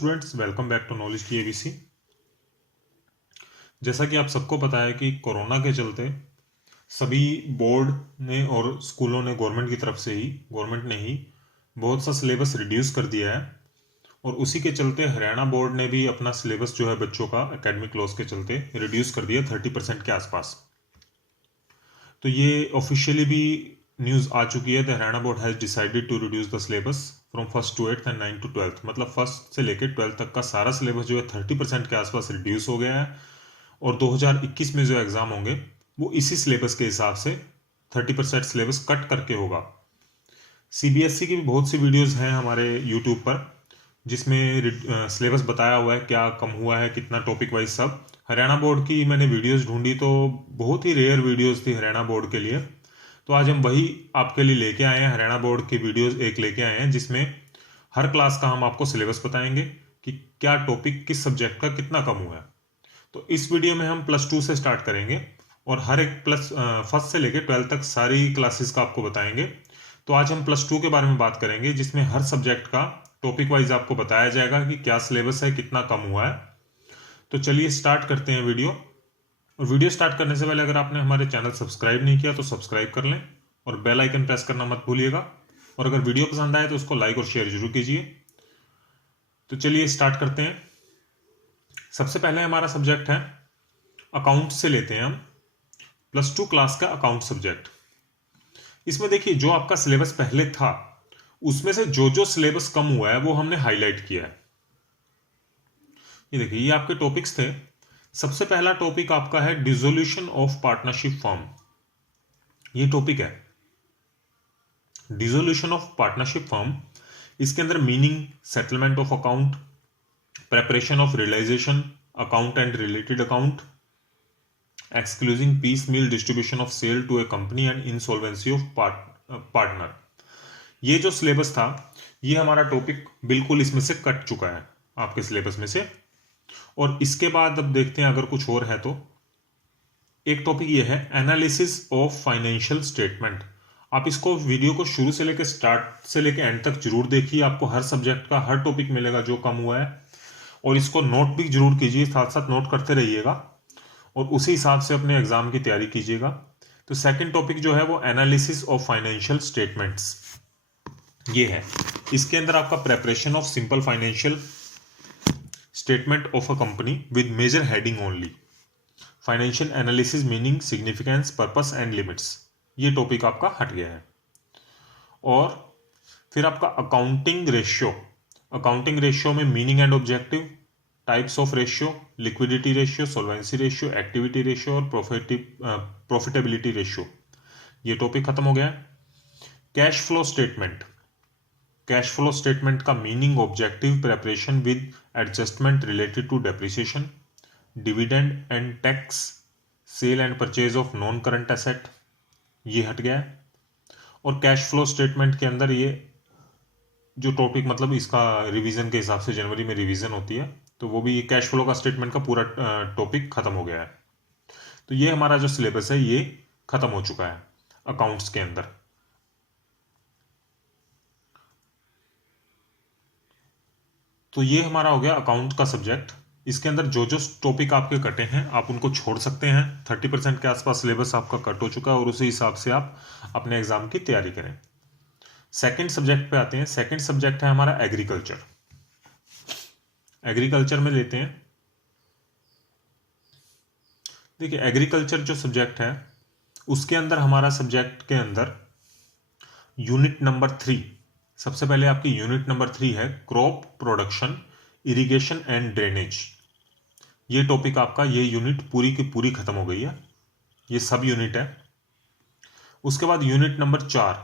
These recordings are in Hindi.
Students, welcome back to knowledge की एबीसी। जैसा कि आप सबको पता है कि कोरोना के चलते सभी बोर्ड ने और स्कूलों ने गवर्नमेंट ने ही बहुत सा सिलेबस रिड्यूस कर दिया है। और उसी के चलते हरियाणा बोर्ड ने भी अपना सिलेबस जो है बच्चों का एकेडमिक लॉस के चलते रिड्यूस कर दिया 30% के आसपास। तो ये ऑफिशियली भी न्यूज़ आ चुकी है। The Haryana board has decided to reduce the syllabus from first to eighth and 9th to 12th, मतलब फर्स्ट से लेकर 12th तक का सारा सिलेबस जो है 30% के आसपास रिड्यूस हो गया है। और 2021 में जो एग्ज़ाम होंगे वो इसी सिलेबस के हिसाब से 30% सिलेबस कट करके होगा। CBSE की भी बहुत सी वीडियोज़ हैं हमारे यूट्यूब पर जिसमें सिलेबस बताया हुआ है क्या कम हुआ है, कितना टॉपिक वाइज सब। हरियाणा बोर्ड की मैंने वीडियोज़ ढूंढी तो बहुत ही रेयर वीडियोज़ थी हरियाणा बोर्ड के लिए। तो आज हम वही आपके लिए लेके आए हैं, हरियाणा बोर्ड की वीडियोस एक लेके आए हैं जिसमें हर क्लास का हम आपको सिलेबस बताएंगे कि क्या टॉपिक किस सब्जेक्ट का कितना कम हुआ है। तो इस वीडियो में हम +2 से स्टार्ट करेंगे और हर एक फर्स्ट से लेकर 12th तक सारी क्लासेस का आपको बताएंगे। तो आज हम +2 के बारे में बात करेंगे जिसमें हर सब्जेक्ट का टॉपिक वाइज आपको बताया जाएगा कि क्या सिलेबस है, कितना कम हुआ है। तो चलिए स्टार्ट करते हैं वीडियो। और वीडियो स्टार्ट करने से पहले अगर आपने हमारे चैनल सब्सक्राइब नहीं किया तो सब्सक्राइब कर लें और बेल आइकन प्रेस करना मत भूलिएगा। और अगर वीडियो पसंद आए तो उसको लाइक और शेयर जरूर कीजिए। तो चलिए स्टार्ट करते हैं। सबसे पहले हमारा सब्जेक्ट है अकाउंट से लेते हैं हम +2 क्लास का अकाउंट सब्जेक्ट। इसमें देखिए जो आपका सिलेबस पहले था उसमें से जो जो सिलेबस कम हुआ है वो हमने हाईलाइट किया है। ये देखिए ये आपके टॉपिक्स थे। सबसे पहला टॉपिक आपका है डिसोल्यूशन ऑफ पार्टनरशिप फॉर्म। ये टॉपिक है डिसोल्यूशन ऑफ पार्टनरशिप फॉर्म। इसके अंदर meaning, settlement of account, preparation of realisation account and related account, excluding piecemeal distribution of sale to a company and insolvency of partner. ये जो सिलेबस था ये हमारा टॉपिक बिल्कुल इसमें से कट चुका है आपके सिलेबस में से। और इसके बाद अब देखते हैं अगर कुछ और है तो एक टॉपिक ये है एनालिसिस ऑफ फाइनेंशियल स्टेटमेंट। आप इसको वीडियो को शुरू से लेकर स्टार्ट से लेकर एंड तक जरूर देखिए, आपको हर सब्जेक्ट का हर टॉपिक मिलेगा जो कम हुआ है। और इसको नोट भी जरूर कीजिए, साथ साथ नोट करते रहिएगा और उसी हिसाब से अपने एग्जाम की तैयारी कीजिएगा। तो सेकंड टॉपिक जो है वो एनालिसिस ऑफ फाइनेंशियल स्टेटमेंट्स ये है। इसके अंदर आपका preparation of simple financial statement of a company with major heading only, financial analysis meaning, significance, purpose and limits, ये टॉपिक आपका हट गया है। और फिर आपका अकाउंटिंग रेशियो। अकाउंटिंग रेशियो में meaning and objective, types of ratio, liquidity ratio, solvency ratio, activity ratio और प्रॉफिटेबिलिटी रेशियो, ये टॉपिक खत्म हो गया है। Cash flow statement. Cash flow statement का meaning, objective, preparation with adjustment related to depreciation, dividend and tax, sale and purchase of non current asset, ये हट गया है। और कैश फ्लो स्टेटमेंट के अंदर ये जो टॉपिक मतलब इसका रिवीजन के हिसाब से जनवरी में रिवीजन होती है तो वो भी ये कैश फ्लो का स्टेटमेंट का पूरा टॉपिक खत्म हो गया है। तो ये हमारा जो सिलेबस है ये खत्म हो चुका है अकाउंट्स के अंदर। तो ये हमारा हो गया अकाउंट का सब्जेक्ट। इसके अंदर जो जो टॉपिक आपके कटे हैं आप उनको छोड़ सकते हैं। 30% के आसपास सिलेबस आपका कट हो चुका है और उसी हिसाब से आप अपने एग्जाम की तैयारी करें। सेकंड सब्जेक्ट पे आते हैं। सेकंड सब्जेक्ट है हमारा एग्रीकल्चर। एग्रीकल्चर में लेते हैं, देखिए एग्रीकल्चर जो सब्जेक्ट है उसके अंदर हमारा सब्जेक्ट के अंदर यूनिट नंबर 3, सबसे पहले आपकी यूनिट नंबर 3 है crop production, irrigation and drainage. ये टॉपिक आपका, ये यूनिट पूरी की पूरी खत्म हो गई है, ये सब यूनिट है। उसके बाद unit number 4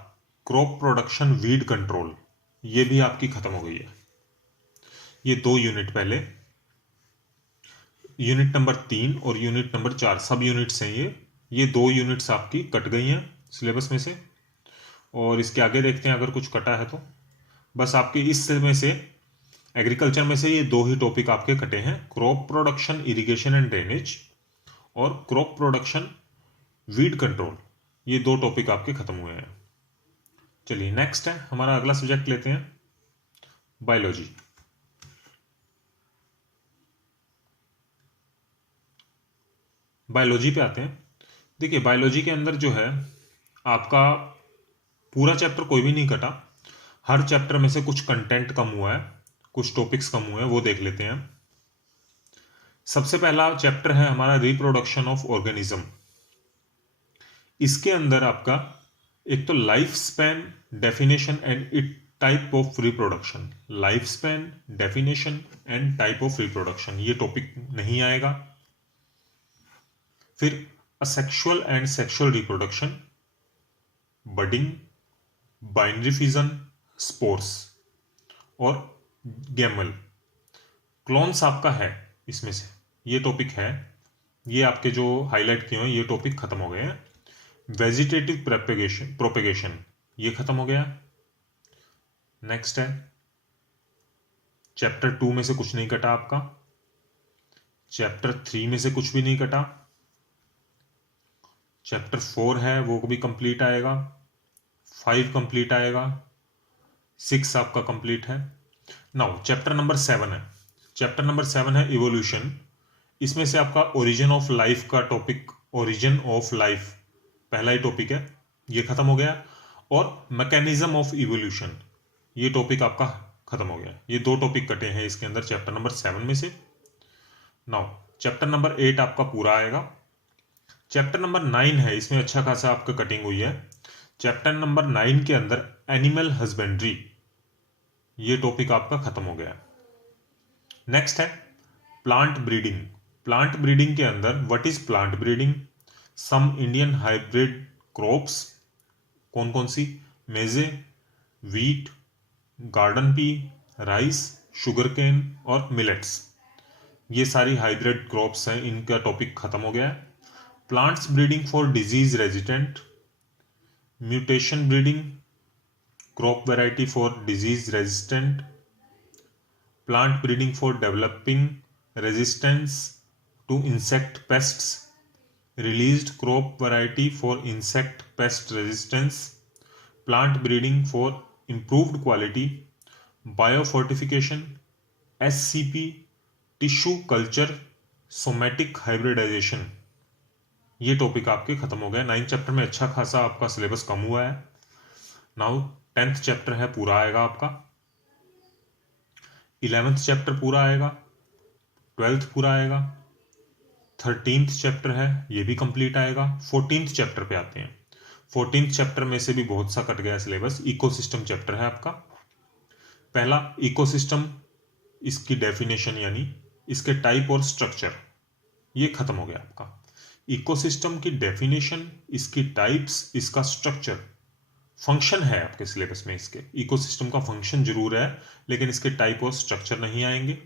crop production weed control, ये भी आपकी खत्म हो गई है। ये 2 यूनिट पहले, यूनिट नंबर 3 और यूनिट नंबर 4 सब यूनिट्स हैं ये 2 यूनिट्स आपकी कट गई हैं सिलेबस में से। और इसके आगे देखते हैं अगर कुछ कटा है तो बस आपके इस में से एग्रीकल्चर में से ये 2 ही टॉपिक आपके कटे हैं, crop production, irrigation and drainage और क्रॉप प्रोडक्शन वीड कंट्रोल, ये 2 टॉपिक आपके खत्म हुए हैं। चलिए नेक्स्ट है हमारा अगला सब्जेक्ट लेते हैं बायोलॉजी। बायोलॉजी पे आते हैं। देखिए बायोलॉजी के अंदर जो है आपका पूरा चैप्टर कोई भी नहीं कटा, हर चैप्टर में से कुछ कंटेंट कम हुआ है, कुछ टॉपिक्स कम हुए हैं, वो देख लेते हैं। सबसे पहला चैप्टर है हमारा रिप्रोडक्शन ऑफ ऑर्गेनिज्म। इसके अंदर आपका एक तो life span, definition and it type of reproduction, life span, definition and type of reproduction, ये टॉपिक नहीं आएगा। फिर asexual and sexual reproduction, budding, binary fission, spores और गैमल, क्लोन्स आपका है इसमें से, ये टॉपिक है। ये आपके जो हाईलाइट किए हुए ये टॉपिक खत्म हो गए हैं। वेजिटेटिव प्रोपेगेशन ये खत्म हो गया। नेक्स्ट है चैप्टर 2 में से कुछ नहीं कटा आपका, चैप्टर 3 में से कुछ भी नहीं कटा, चैप्टर 4 है वो भी कंप्लीट आएगा, 5 कंप्लीट आएगा, 6 आपका कंप्लीट है। नाउ चैप्टर नंबर 7 है, चैप्टर नंबर 7 है इवोल्यूशन। इसमें से आपका ओरिजिन ऑफ लाइफ का टॉपिक, ओरिजिन ऑफ लाइफ पहला ही टॉपिक है, ये खत्म हो गया। और मैकेनिज्म ऑफ इवोल्यूशन ये टॉपिक आपका खत्म हो गया। ये 2 टॉपिक कटे हैं इसके अंदर चैप्टर नंबर 7 में से। नाउ चैप्टर नंबर 8 आपका पूरा आएगा। चैप्टर नंबर 9 है, इसमें अच्छा खासा आपका कटिंग हुई है। चैप्टर नंबर 9 के अंदर एनिमल हस्बेंड्री, ये टॉपिक आपका खत्म हो गया। नेक्स्ट है प्लांट ब्रीडिंग। प्लांट ब्रीडिंग के अंदर what is plant breeding, some Indian hybrid crops, कौन कौन सी, maize, wheat, garden pea, rice, sugarcane और मिलेट्स, ये सारी हाइब्रिड क्रॉप्स हैं, इनका टॉपिक खत्म हो गया है। Plants breeding for disease resistant, mutation breeding, crop variety for disease resistant, plant breeding for developing resistance to insect pests, released crop variety for insect pest resistance, plant breeding for improved quality, biofortification, SCP, tissue culture, somatic hybridization, ये टॉपिक आपके खत्म हो गए। 9th चैप्टर में अच्छा खासा आपका सिलेबस कम हुआ है। नाउ 10th चैप्टर है पूरा आएगा आपका, 11th चैप्टर पूरा आएगा, 12th पूरा आएगा, 13th चैप्टर है ये भी कंप्लीट आएगा। 14th चैप्टर पे आते हैं। 14th चैप्टर में से भी बहुत सा कट गया सिलेबस। इकोसिस्टम चैप्टर है आपका। पहला इकोसिस्टम, इसकी डेफिनेशन यानी इसके टाइप और स्ट्रक्चर, ये खत्म हो गया आपका। इकोसिस्टम की डेफिनेशन, इसकी टाइप्स, इसका स्ट्रक्चर, फंक्शन है आपके सिलेबस में। इसके इकोसिस्टम का फंक्शन जरूर है लेकिन इसके टाइप और स्ट्रक्चर नहीं आएंगे।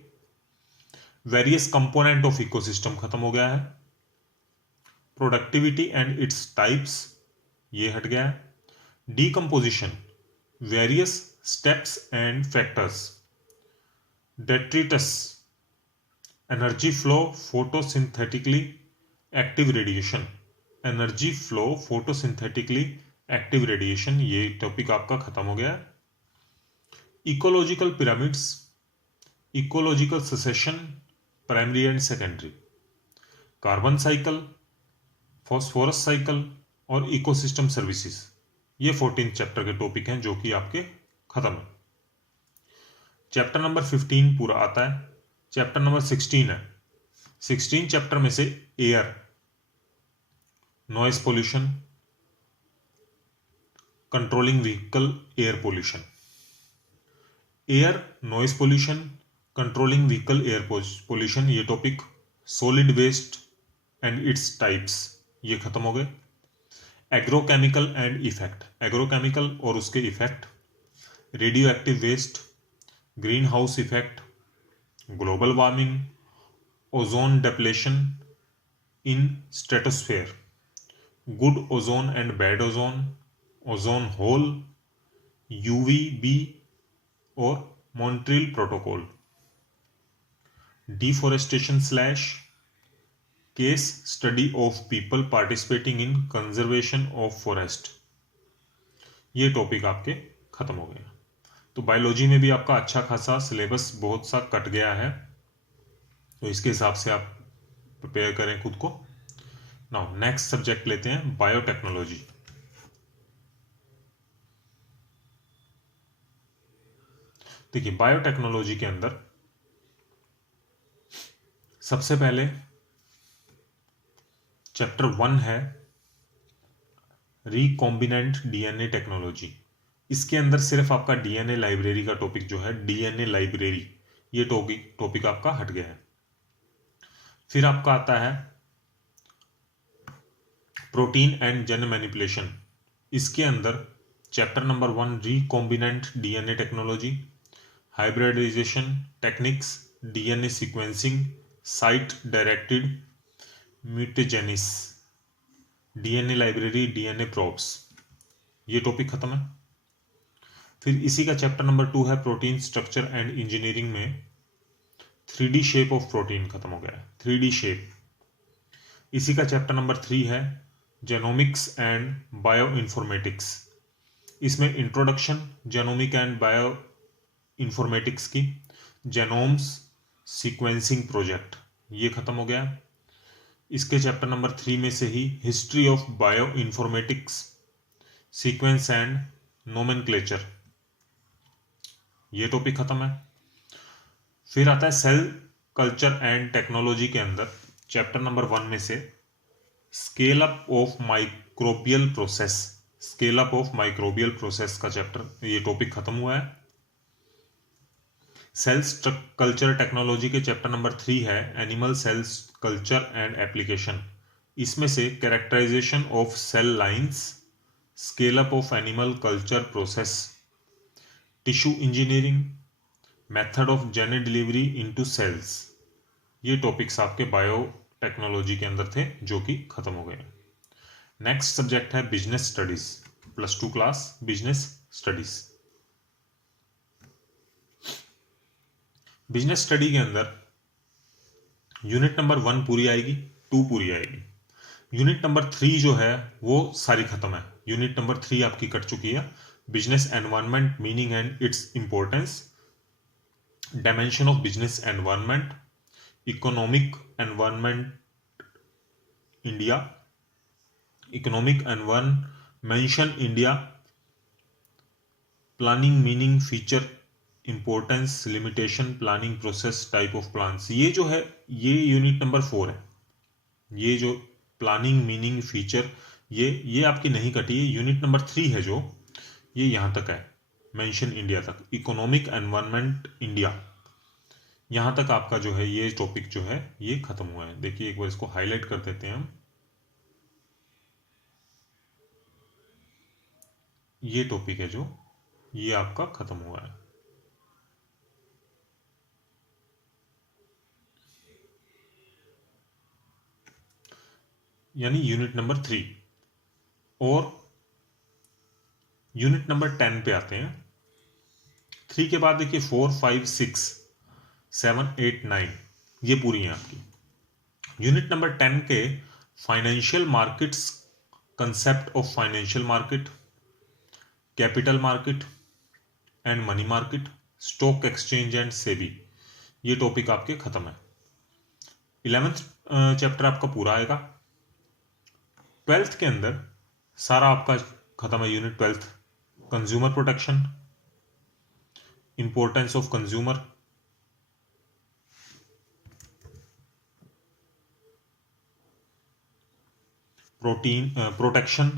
वेरियस कंपोनेंट ऑफ इकोसिस्टम खत्म हो गया है। प्रोडक्टिविटी एंड इट्स टाइप्स, ये हट गया है। Decomposition, various steps and factors, detritus, energy flow photosynthetically active radiation, energy flow photosynthetically active radiation, ये टॉपिक आपका खत्म हो गया है। Ecological pyramids, ecological succession, primary and secondary, carbon cycle, phosphorus cycle और इकोसिस्टम सर्विसेज, ये 14th चैप्टर के टॉपिक हैं जो कि आपके खत्म है। चैप्टर नंबर 15 पूरा आता है। चैप्टर नंबर 16 है। 16 चैप्टर में से air, noise pollution, controlling vehicle air pollution, air noise pollution, controlling vehicle air pollution, ये topic. Solid waste and its types, ये खत्म हो गए। एग्रोकेमिकल एंड इफेक्ट, एग्रोकेमिकल और उसके effect, radio active waste, green house effect, global warming, ozone depletion in stratosphere, good ozone and bad ozone, ozone hole, UVB और Montreal protocol, deforestation slash case study of people participating in conservation of forest, ये टॉपिक आपके खत्म हो गए। तो बायोलॉजी में भी आपका अच्छा खासा सिलेबस बहुत सा कट गया है, तो इसके हिसाब से आप प्रिपेयर करें खुद को। नाउ नेक्स्ट सब्जेक्ट लेते हैं बायोटेक्नोलॉजी। देखिए बायोटेक्नोलॉजी के अंदर सबसे पहले चैप्टर 1 है रिकॉम्बिनेंट डीएनए टेक्नोलॉजी। इसके अंदर सिर्फ आपका डीएनए लाइब्रेरी का टॉपिक जो है, डीएनए लाइब्रेरी, ये टॉपिक आपका हट गया है। फिर आपका आता है प्रोटीन एंड जेन मैनिपुलेशन। इसके अंदर chapter number 1 recombinant DNA technology, hybridisation techniques, DNA sequencing, site directed mutagenesis, DNA library, DNA probes, ये टॉपिक खत्म है। फिर इसी का चैप्टर नंबर 2 है प्रोटीन स्ट्रक्चर एंड इंजीनियरिंग में 3D शेप ऑफ प्रोटीन खत्म हो गया है, 3D शेप। इसी का चैप्टर नंबर 3 है जेनोमिक्स एंड बायो इन्फॉर्मेटिक्स। इसमें introduction genomic and bio informatics की, जेनोम्स सीक्वेंसिंग प्रोजेक्ट, ये खत्म हो गया। इसके चैप्टर नंबर 3 में से ही history of bio informatics, sequence and nomenclature, ये टॉपिक खत्म है। फिर आता है सेल कल्चर एंड टेक्नोलॉजी के अंदर चैप्टर नंबर 1 में से scale up of microbial process, scale up of microbial process का चैप्टर, ये टॉपिक खत्म हुआ है। सेल्स कल्चर टेक्नोलॉजी के चैप्टर नंबर 3 है animal cells culture and application. इसमें से characterisation of cell lines, scale up of animal culture process, tissue engineering, method of gene delivery into cells, ये टॉपिक्स आपके बायो टेक्नोलॉजी के अंदर थे जो कि खत्म हो गए। नेक्स्ट सब्जेक्ट है business studies, +2 class business studies. Business study के अंदर यूनिट नंबर 1 पूरी आएगी, 2 पूरी आएगी। यूनिट नंबर 3 जो है वो सारी खत्म है। यूनिट नंबर 3 आपकी कट चुकी है। Business environment, meaning and its importance, dimension of business environment, economic environment India, economic environment India, planning meaning feature importance limitation planning process type of plans, ये जो है ये यूनिट नंबर 4 है। ये जो प्लानिंग मीनिंग फीचर ये आपकी नहीं कटी है। यूनिट नंबर 3 है जो ये यहां तक है, मेंशन इंडिया तक, इकोनॉमिक एनवायरनमेंट इंडिया, यहां तक आपका जो है ये टॉपिक जो है ये खत्म हुआ है। देखिए एक बार इसको हाईलाइट कर देते हैं हम। ये टॉपिक है जो ये आपका खत्म हुआ है। यानी यूनिट नंबर 3। और यूनिट नंबर 10 पे आते हैं। 3 के बाद देखिए 4, 5, 6, 7, 8, 9 ये पूरी हैं आपकी। यूनिट नंबर 10 के financial markets, concept of financial market, capital market and money market, stock exchange and SEBI, ये टॉपिक आपके खत्म है। 11th चैप्टर आपका पूरा आएगा। 12th के अंदर सारा आपका खत्म है। Unit 12th consumer protection, importance of consumer, protection,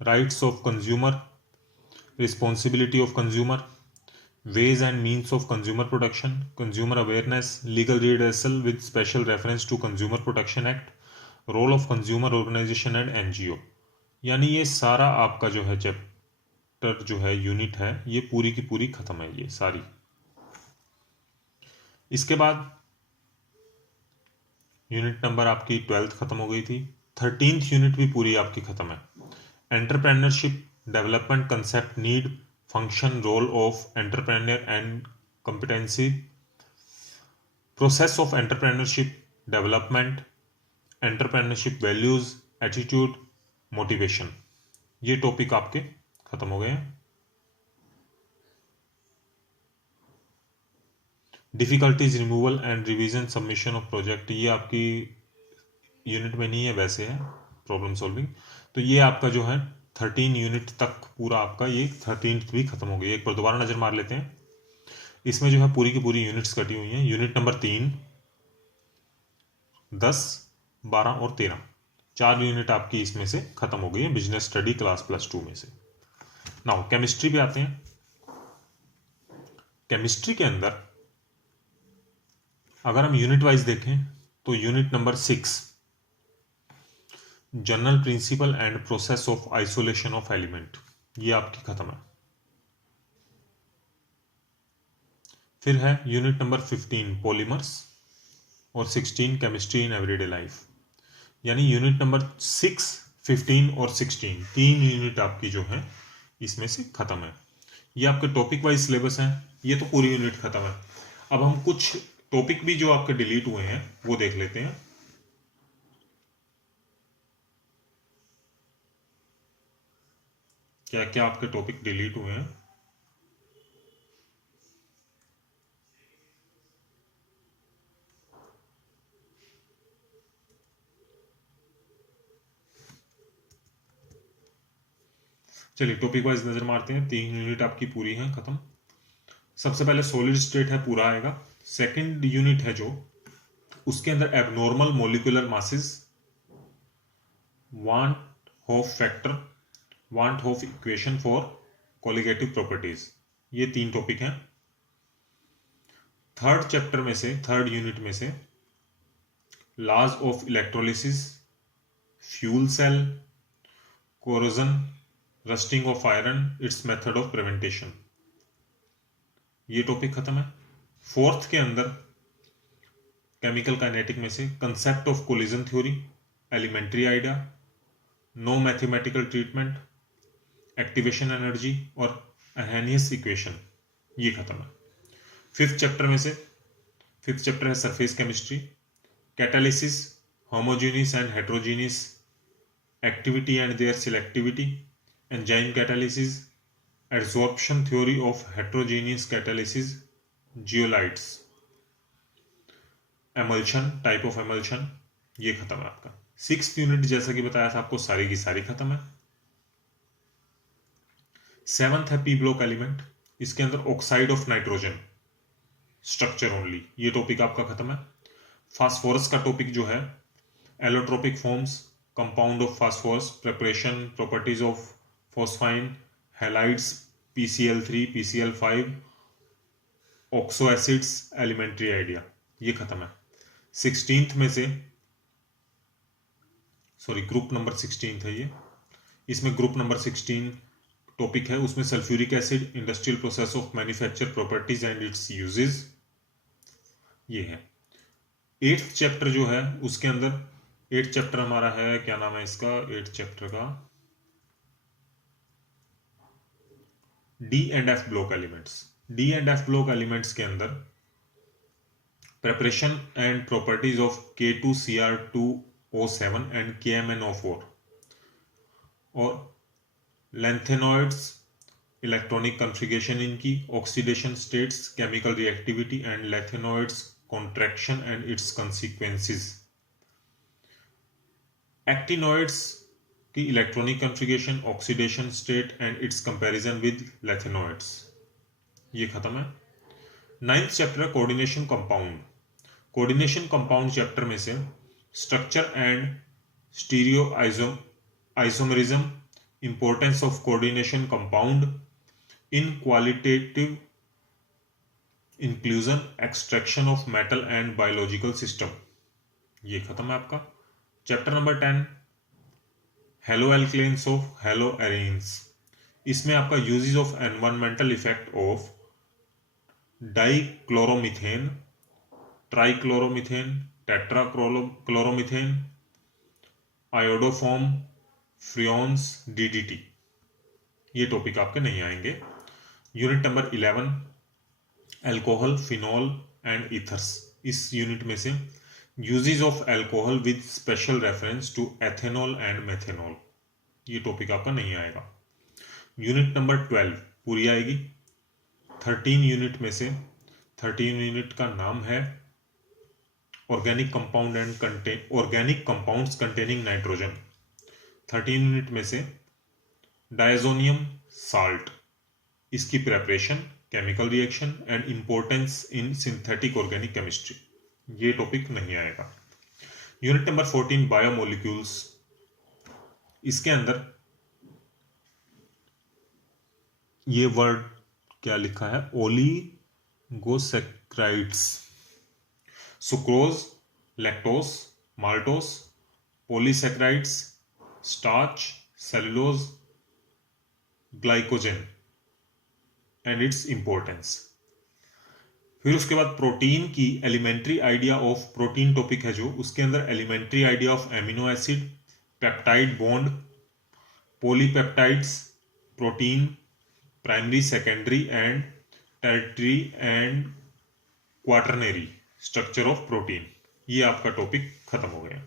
rights of consumer, responsibility of consumer, ways and means of consumer protection, consumer awareness, legal redressal with special reference to Consumer Protection Act, role of consumer organization and NGO। यानी ये सारा आपका जो है चैप्टर जो है यूनिट है ये पूरी की पूरी खत्म है ये सारी। इसके बाद यूनिट नंबर आपकी 12th खत्म हो गई थी। 13th यूनिट भी पूरी आपकी खत्म है। Entrepreneurship development concept need function, role of entrepreneur and competency, process of entrepreneurship development, entrepreneurship values, attitude, motivation, ये टॉपिक आपके खत्म हो गए हैं। Difficulties removal and revision submission of project, ये आपकी यूनिट में नहीं है, वैसे है प्रॉब्लम सॉल्विंग। तो ये आपका जो है 13 यूनिट तक पूरा आपका ये 13th भी खत्म हो गई। एक बार दोबारा नज़र मार लेते हैं। इसमें जो है पूरी की पूरी यूनिट्स कटी हुई हैं। यूनिट नंबर 3, 10, 12 और 13, 4 यूनिट आपकी इसमें से खत्म हो गई है बिजनेस स्टडी क्लास +2 में से। नाउ केमिस्ट्री पे आते हैं। केमिस्ट्री के अंदर अगर हम यूनिट वाइज देखें तो unit number 6, general principle and process of isolation of element, ये आपकी खत्म है। फिर है यूनिट नंबर 15, पॉलीमर्स, और 16, केमिस्ट्री इन एवरीडे लाइफ। यानी यूनिट नंबर 6, 15 और 16, 3 यूनिट आपकी जो है इसमें से खत्म है। ये आपके टॉपिक वाइज सिलेबस हैं। ये तो पूरी यूनिट खत्म है। अब हम कुछ टॉपिक भी जो आपके डिलीट हुए हैं वो देख लेते हैं। क्या क्या आपके टॉपिक डिलीट हुए हैं। चलिए टॉपिक वाइज नजर मारते हैं। 3 यूनिट आपकी पूरी हैं, खत्म। सबसे पहले सॉलिड स्टेट है, पूरा आएगा। सेकंड यूनिट है जो, उसके अंदर abnormal molecular masses, van't Hoff factor, van't Hoff equation for colligative properties, ये 3 टॉपिक हैं। थर्ड चैप्टर में से, थर्ड यूनिट में से, laws of electrolysis, fuel cell, corrosion, rusting of iron, its method of preventation, ये टॉपिक खत्म है। फोर्थ के अंदर केमिकल काइनेटिक में से concept of collision theory, elementary idea, no mathematical treatment, activation energy और अहेनियस इक्वेशन, ये खत्म है। फिफ्थ चैप्टर में से, फिफ्थ चैप्टर है surface chemistry, catalysis, homogeneous and heterogeneous, activity and their selectivity, enzyme catalysis, adsorption theory of heterogeneous catalysis, zeolites, emulsion, type of emulsion, ये खत्म है आपका। सिक्स्थ यूनिट जैसा कि बताया था आपको, सारी की सारी खत्म है। सेवंथ है पी ब्लॉक एलिमेंट, इसके अंदर oxide of nitrogen, structure only, ये टॉपिक आपका खत्म है। फास्फोरस का टॉपिक जो है, allotropic forms, compound of phosphorus, preparation, properties of phosphine, halides, PCl3, PCl5, oxo acids, elementary idea, ये खत्म है। 16th में से, सॉरी ग्रुप नंबर 16 है ये, इसमें ग्रुप नंबर 16 टॉपिक है, उसमें sulphuric acid, industrial process of manufacture, properties and it's uses, ये है। 8th चैप्टर जो है उसके अंदर, 8th चैप्टर हमारा है, क्या नाम है इसका 8th चैप्टर का, D and F block elements. D and F block elements के अंदर preparation and properties of K2Cr2O7 and KMnO4 और lanthanolids, इलेक्ट्रॉनिक कॉन्फ़िगरेशन इनकी, oxidation states, chemical reactivity and lanthanoids contraction and its consequences, actinoids की electronic configuration, oxidation state and its comparison with lanthanoids, ये खत्म है। 9th chapter coordination compound. Coordination compound chapter में से structure and stereo isomerism, importance of coordination compound in qualitative inclusion, extraction of metal and biological system, ये खत्म है आपका। Chapter number 10 halo alkanes of halo arenes, इसमें आपका uses of environmental effect of dichloromethane, trichloromethane, tetrachloromethane, iodoform, freons, DDT, ये टॉपिक आपके नहीं आएंगे। Unit number 11 alcohol, phenol and ethers, इस यूनिट में से uses of alcohol with special reference to ethanol and methanol, ये टॉपिक आपका नहीं आएगा। यूनिट नंबर 12 पूरी आएगी। 13 यूनिट में से 13 यूनिट का नाम है organic compounds containing nitrogen. 13 unit में से डायजोनियम साल्ट, इसकी preparation, chemical reaction and importance in synthetic organic chemistry, ये टॉपिक नहीं आएगा। यूनिट नंबर 14 बायोमोलिक्यूल्स, इसके अंदर ये वर्ड क्या लिखा है, oligosaccharides, sucrose, lactose, maltose, polysaccharides, starch, cellulose, glycogen and its importance. फिर उसके बाद प्रोटीन की elementary idea of protein topic है जो, उसके अंदर elementary idea of amino acid, peptide bond, polypeptides, protein, primary, secondary and tertiary and quaternary structure of protein, ये आपका टॉपिक खत्म हो गया।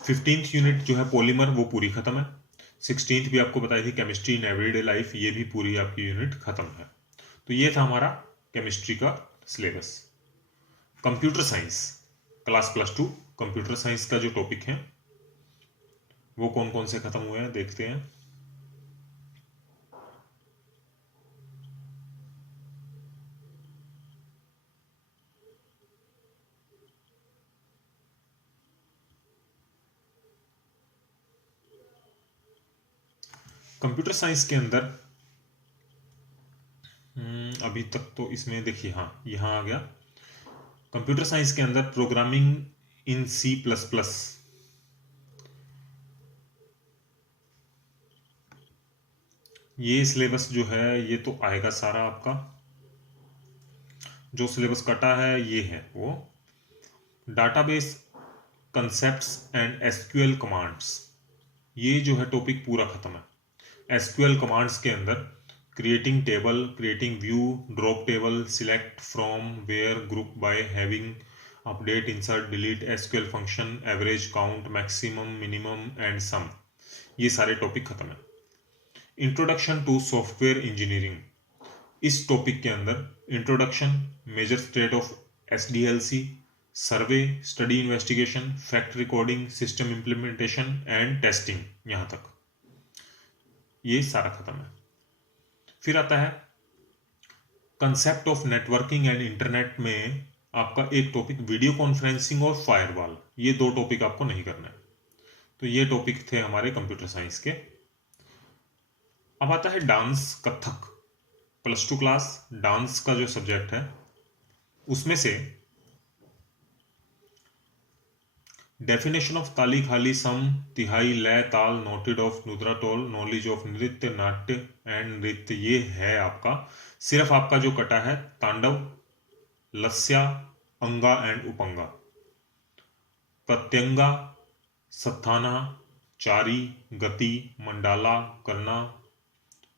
15th यूनिट जो है पॉलीमर, वो पूरी खत्म है। 16th भी आपको बताई थी केमिस्ट्री इन एवरीडे लाइफ, ये भी पूरी आपकी यूनिट खत्म है। तो ये था हमारा केमिस्ट्री का syllabus. Computer science class +2 computer science का जो टॉपिक है वो कौन कौन से खत्म हुए हैं देखते हैं। कंप्यूटर साइंस के अंदर अभी तक तो इसमें देखिए, हाँ यहाँ आ गया। कंप्यूटर साइंस के अंदर प्रोग्रामिंग इन C++, ये सिलेबस जो है ये तो आएगा सारा आपका। जो सिलेबस कटा है ये है वो database concepts and SQL commands, ये जो है टॉपिक पूरा खत्म है। एसक्यूएल कमांड्स के अंदर creating table, creating view, drop table, select from, where, group by, having, update, insert, delete, SQL function, average, count, maximum, minimum and sum, ये सारे टॉपिक खत्म है। इंट्रोडक्शन टू सॉफ्टवेयर इंजीनियरिंग, इस टॉपिक के अंदर introduction, major state of SDLC, survey, study investigation, fact recording, system implementation and testing, यहां तक ये सारा खत्म है। फिर आता है concept of networking and internet में आपका एक टॉपिक वीडियो कॉन्फ्रेंसिंग और फायरवॉल, ये दो टॉपिक आपको नहीं करना है। तो ये टॉपिक थे हमारे कंप्यूटर साइंस के। अब आता है डांस, कथक, +2 क्लास डांस का जो सब्जेक्ट है उसमें से डेफिनेशन ऑफ ताली, खाली, सम, तिहाई, लय, ताल, नोटेड ऑफ नुद्रा टोल, knowledge of nritya, natya and नृत्य, ये है आपका। सिर्फ आपका जो कटा है तांडव, लस्या, अंगा एंड उपंगा, प्रत्यंगा, सत्थाना, चारी, गति, मंडाला, करना,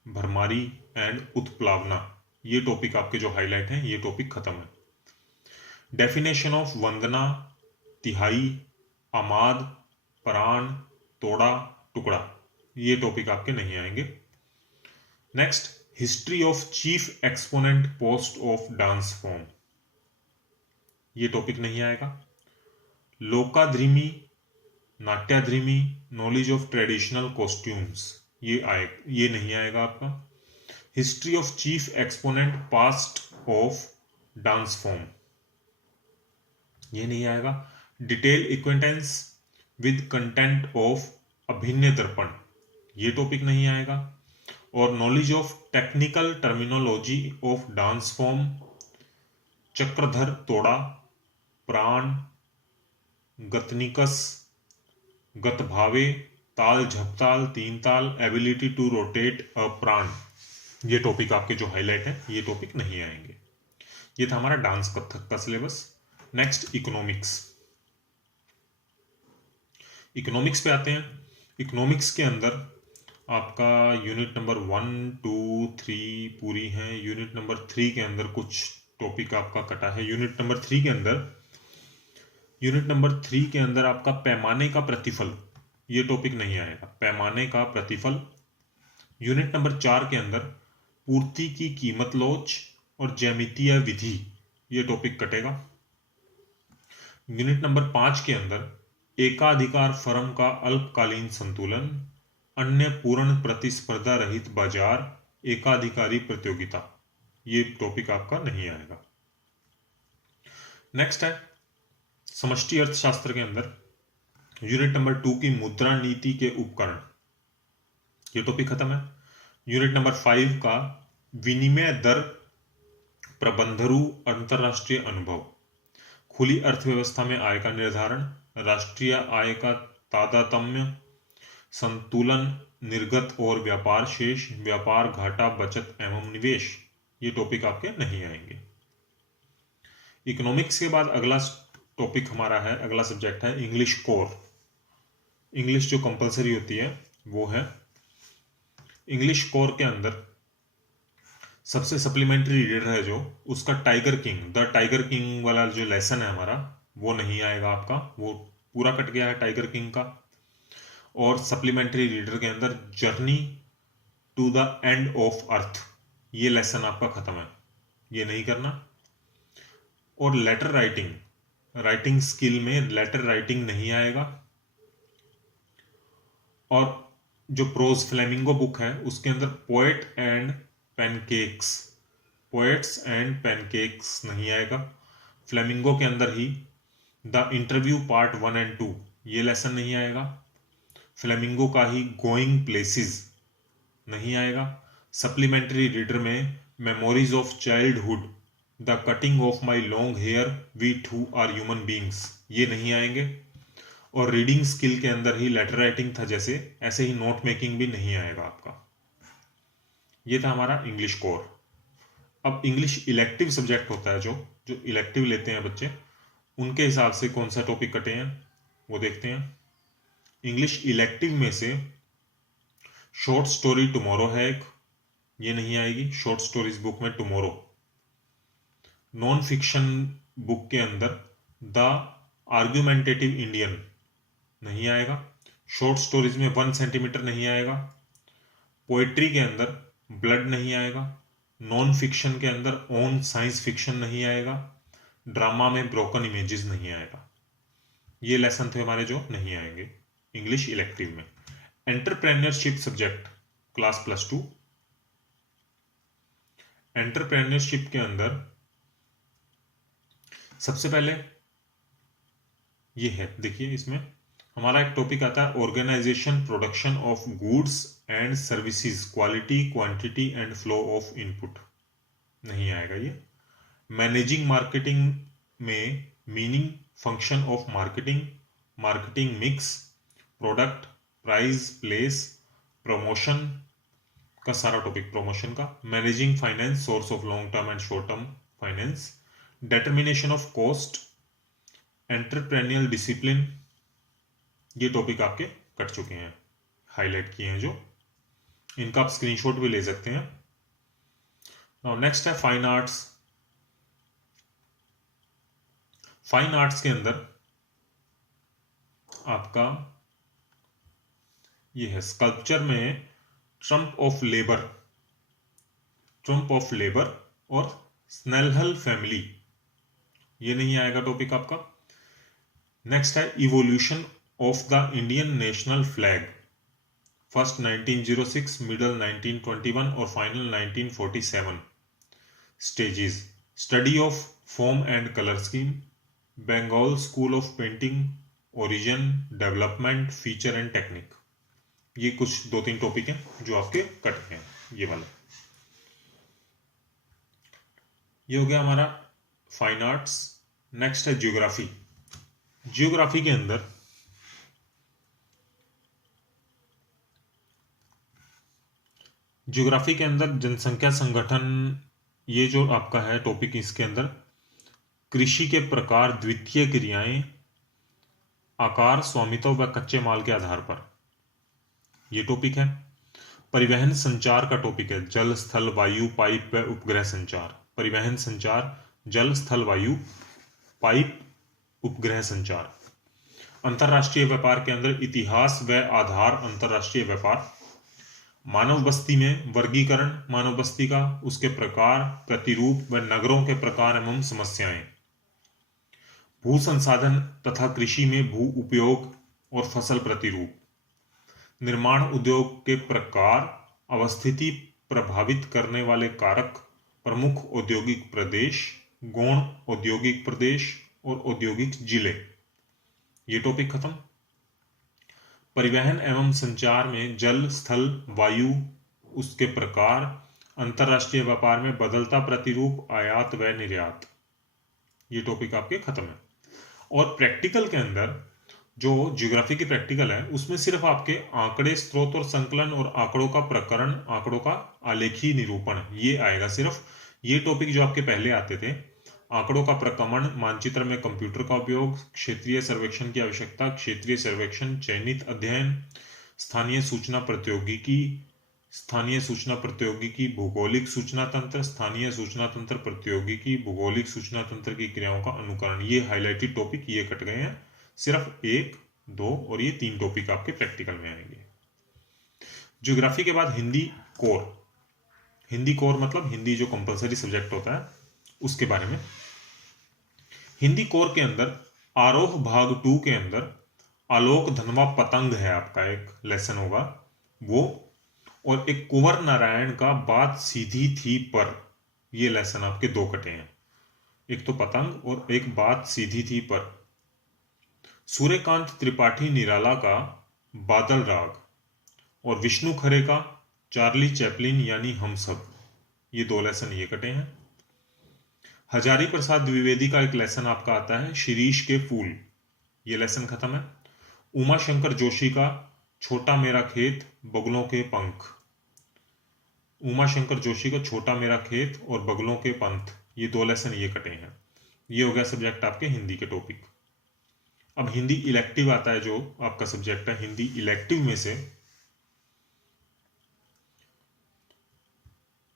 भरमारी एंड उत्प्लावना, ये टॉपिक आपके जो हाईलाइट हैं ये टॉपिक खत्म है। डेफिनेशन ऑफ वंदना, तिहाई, अमाद, प्राण, तोड़ा, टुकड़ा, ये टॉपिक आपके नहीं आएंगे। Next, history of chief exponent post of dance form, ये टॉपिक नहीं आएगा। लोकाध्रिमी, नाट्याध्रिमी, नॉलेज ऑफ ट्रेडिशनल कॉस्ट्यूम्स, ये नहीं आएगा आपका। History of chief exponent past of dance form, ये नहीं आएगा। डिटेल इक्वेंटेंस विद कंटेंट ऑफ अभिन्न दर्पण, ये टॉपिक नहीं आएगा। और knowledge of technical terminology of dance form, Chakradhar तोड़ा, प्राण, गतनिकस, गतभावे, ताल झपताल, तीन ताल, एबिलिटी टू रोटेट अ प्राण, ये टॉपिक आपके जो हाईलाइट है ये टॉपिक नहीं आएंगे। ये था हमारा डांस कथक का सिलेबस। Next, economics. इकोनॉमिक्स पे आते हैं। इकोनॉमिक्स के अंदर आपका यूनिट नंबर 1, 2, 3 पूरी हैं। यूनिट नंबर 3 के अंदर कुछ टॉपिक आपका कटा है। यूनिट नंबर 3 के अंदर आपका पैमाने का प्रतिफल, ये टॉपिक नहीं आएगा, पैमाने का प्रतिफल। यूनिट नंबर 4 के अंदर पूर्ति की कीमत लोच और ज्यामितीय विधि, ये टॉपिक कटेगा। यूनिट नंबर 5 के अंदर एकाधिकार फर्म का अल्पकालीन संतुलन, अन्य पूर्ण प्रतिस्पर्धा रहित बाजार, एकाधिकारी प्रतियोगिता, ये टॉपिक आपका नहीं आएगा। नेक्स्ट है समष्टि अर्थशास्त्र के अंदर यूनिट नंबर 2 की मुद्रा नीति के उपकरण, ये टॉपिक खत्म है। यूनिट नंबर 5 का विनिमय दर प्रबंधरू अंतरराष्ट्रीय अनुभव, खुली अर्थव्यवस्था में आय का निर्धारण, राष्ट्रीय आय का तादात्म्य, संतुलन, निर्गत और व्यापार शेष, व्यापार घाटा, बचत एवं निवेश, ये टॉपिक आपके नहीं आएंगे। इकोनॉमिक्स के बाद अगला टॉपिक हमारा है, अगला सब्जेक्ट है इंग्लिश कोर। इंग्लिश जो कंपलसरी होती है वो है इंग्लिश कोर के अंदर सबसे सप्लीमेंट्री रीडर है जो उसका tiger king, the tiger king वाला जो लेसन है हमारा वो नहीं आएगा आपका, वो पूरा कट गया है टाइगर किंग का। और सप्लीमेंट्री रीडर के अंदर journey to the end of earth, ये लेसन आपका खत्म है, ये नहीं करना। और लेटर राइटिंग, राइटिंग स्किल में लेटर राइटिंग नहीं आएगा। और जो प्रोज फ्लेमिंगो बुक है उसके अंदर poet and pancakes, poets and pancakes नहीं आएगा। फ्लेमिंगो के अंदर ही द इंटरव्यू पार्ट 1 एंड 2, ये लेसन नहीं आएगा। फ्लेमिंगो का ही गोइंग प्लेसेस नहीं आएगा। सप्लीमेंट्री रीडर में memories of childhood, the cutting of my long hair, we too are human beings, ये नहीं आएंगे। और रीडिंग स्किल के अंदर ही लेटर राइटिंग था जैसे, ऐसे ही नोट मेकिंग भी नहीं आएगा आपका। ये था हमारा इंग्लिश कोर। अब इंग्लिश इलेक्टिव सब्जेक्ट होता है, जो इलेक्टिव लेते हैं बच्चे, उनके हिसाब से कौन सा टॉपिक कटे हैं वो देखते हैं। इंग्लिश इलेक्टिव में से शॉर्ट स्टोरी टुमारो है एक, ये नहीं आएगी शॉर्ट स्टोरीज बुक में टुमारो। नॉन फिक्शन बुक के अंदर द आर्ग्यूमेंटेटिव इंडियन नहीं आएगा। शॉर्ट स्टोरीज में 1 सेंटीमीटर नहीं आएगा। पोएट्री के अंदर ब्लड नहीं आएगा। नॉन फिक्शन के अंदर ओन साइंस फिक्शन नहीं आएगा। ड्रामा में ब्रोकन इमेजेस नहीं आएगा। ये लेसन थे हमारे जो नहीं आएंगे इंग्लिश इलेक्टिव में। एंटरप्रेन्योरशिप सब्जेक्ट क्लास +2, एंटरप्रेन्योरशिप के अंदर सबसे पहले ये है, देखिए इसमें हमारा एक टॉपिक आता है organisation production of goods and services, quality, quantity and flow of input, नहीं आएगा ये। मैनेजिंग मार्केटिंग में meaning, function of marketing, marketing mix, product, price, place, promotion का सारा टॉपिक प्रमोशन का। Managing finance, source of long term and short term finance, determination of cost, entrepreneurial discipline, ये टॉपिक आपके कट चुके हैं, हाईलाइट किए हैं जो, इनका आप स्क्रीनशॉट भी ले सकते हैं। नाउ नेक्स्ट है फाइन आर्ट्स। फाइन आर्ट्स के अंदर आपका ये है स्कल्पचर में Trump of labour, Trump of labour और स्नेलहल फैमिली, ये नहीं आएगा टॉपिक आपका। नेक्स्ट है evolution of the Indian national flag, first 1906, middle 1921 और final 1947, stages, study of form and colour scheme, Bengal school of painting, origin, development, feature and technique, ये कुछ 2-3 टॉपिक हैं जो आपके कट हैं, ये वाला। ये हो गया हमारा फाइन आर्ट्स। नेक्स्ट है जियोग्राफी। जियोग्राफी के अंदर जनसंख्या संगठन, ये जो आपका है टॉपिक, इसके अंदर कृषि के प्रकार, द्वितीय क्रियाएं, आकार, स्वामित्व व कच्चे माल के आधार पर, ये टॉपिक है। परिवहन संचार का टॉपिक है, जल, स्थल, वायु, पाइप व उपग्रह संचार। परिवहन संचार, जल, स्थल, वायु, पाइप, उपग्रह संचार। अंतरराष्ट्रीय व्यापार के अंदर इतिहास व आधार अंतरराष्ट्रीय व्यापार। मानव बस्ती में वर्गीकरण मानव बस्ती का, उसके प्रकार, प्रतिरूप व नगरों के प्रकार एवं समस्याएं। भू संसाधन तथा कृषि में भू उपयोग और फसल प्रतिरूप, निर्माण उद्योग के प्रकार, अवस्थिति प्रभावित करने वाले कारक, प्रमुख औद्योगिक प्रदेश, गौण औद्योगिक प्रदेश और औद्योगिक जिले। ये टॉपिक खत्म। परिवहन एवं संचार में जल, स्थल, वायु, उसके प्रकार, अंतरराष्ट्रीय व्यापार में बदलता प्रतिरूप, आयात व निर्यात। ये टॉपिक आपके खत्म है। और प्रैक्टिकल के अंदर जो ज्योग्राफी की प्रैक्टिकल है उसमें सिर्फ आपके आंकड़े, स्रोत और संकलन और आंकड़ों का प्रकरण, आंकड़ों का आलेखी निरूपण, ये आएगा सिर्फ। ये टॉपिक जो आपके पहले आते थे, आंकड़ों का प्रकमण, मानचित्र में कंप्यूटर का उपयोग, क्षेत्रीय सर्वेक्षण की आवश्यकता, क्षेत्रीय सर्वेक्षण, चयनित अध्ययन, स्थानीय सूचना प्रौद्योगिकी, स्थानीय सूचना प्रौद्योगिकी, भौगोलिक सूचना तंत्र, स्थानीय सूचना तंत्र प्रौद्योगिकी, भौगोलिक सूचना तंत्र की क्रियाओं का अनुकरण, ये हाईलाइटेड टॉपिक ये कट गए हैं। सिर्फ 1, 2 और ये 3 टॉपिक आपके प्रैक्टिकल में आएंगे। ज्योग्राफी के बाद हिंदी कोर। हिंदी कोर मतलब हिंदी जो कंपलसरी सब्जेक्ट होता है उसके बारे में। हिंदी कोर के अंदर आरोह भाग 2 के अंदर आलोक धनवा पतंग है आपका एक लेसन होगा वो, और एक कुंवर नारायण का बात सीधी थी पर, ये लेसन आपके 2 कटे हैं, एक तो पतंग और एक बात सीधी थी पर। सूर्यकांत त्रिपाठी निराला का बादल राग और विष्णु खरे का चार्ली चैपलिन यानी हम सब, ये 2 लेसन ये कटे हैं। हजारी प्रसाद द्विवेदी का एक लेसन आपका आता है शिरीष के फूल, ये लेसन खत्म है। उमा शंकर जोशी का छोटा मेरा खेत बगलों के पंख, उमा शंकर जोशी का छोटा मेरा खेत और बगलों के पंथ, ये 2 लेसन ये कटे हैं। ये हो गया सब्जेक्ट आपके हिंदी के टॉपिक। अब हिंदी इलेक्टिव आता है जो आपका सब्जेक्ट है। हिंदी इलेक्टिव में से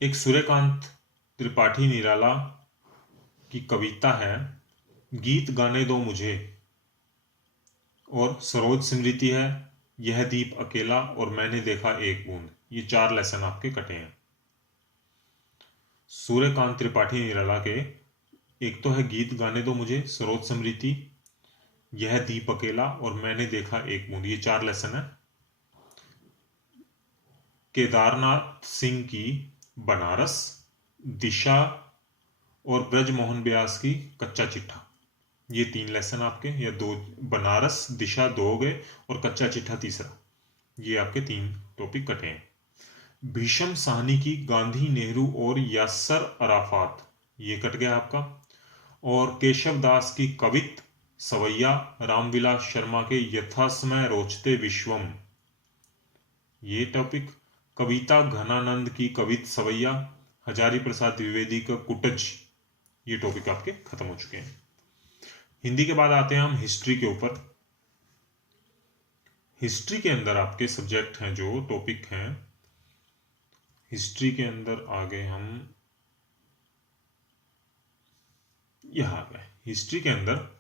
एक सूर्यकांत त्रिपाठी निराला की कविता है गीत गाने दो मुझे, और सरोज स्मृति है यह दीप अकेला और मैंने देखा एक बूंद, ये 4 लेसन आपके कटे हैं। सूर्यकांत त्रिपाठी निराला के एक तो है गीत गाने दो मुझे, सरोज स्मृति, यह दीप अकेला और मैंने देखा एक बूंद, ये 4 लेसन है। केदारनाथ सिंह की बनारस, दिशा और ब्रजमोहन व्यास की कच्चा चिट्ठा, ये 3 लेसन आपके, या 2, बनारस दिशा 2 हो गए और कच्चा चिट्ठा तीसरा, ये आपके 3 टॉपिक कटे हैं। भीषम साहनी की गांधी, नेहरू और यासर अराफात, ये कट गया आपका। और केशव दास की कवित सवैया, रामविलास शर्मा के यथासमय रोचते विश्वम, ये टॉपिक। कविता घनानंद की कवित सवैया, हजारी प्रसाद द्विवेदी का कुटज, ये टॉपिक आपके खत्म हो चुके हैं। हिंदी के बाद आते हैं हम हिस्ट्री के ऊपर। हिस्ट्री के अंदर आपके सब्जेक्ट हैं जो टॉपिक हैं, हिस्ट्री के अंदर आ गए हम, यहां आ गए। हिस्ट्री के अंदर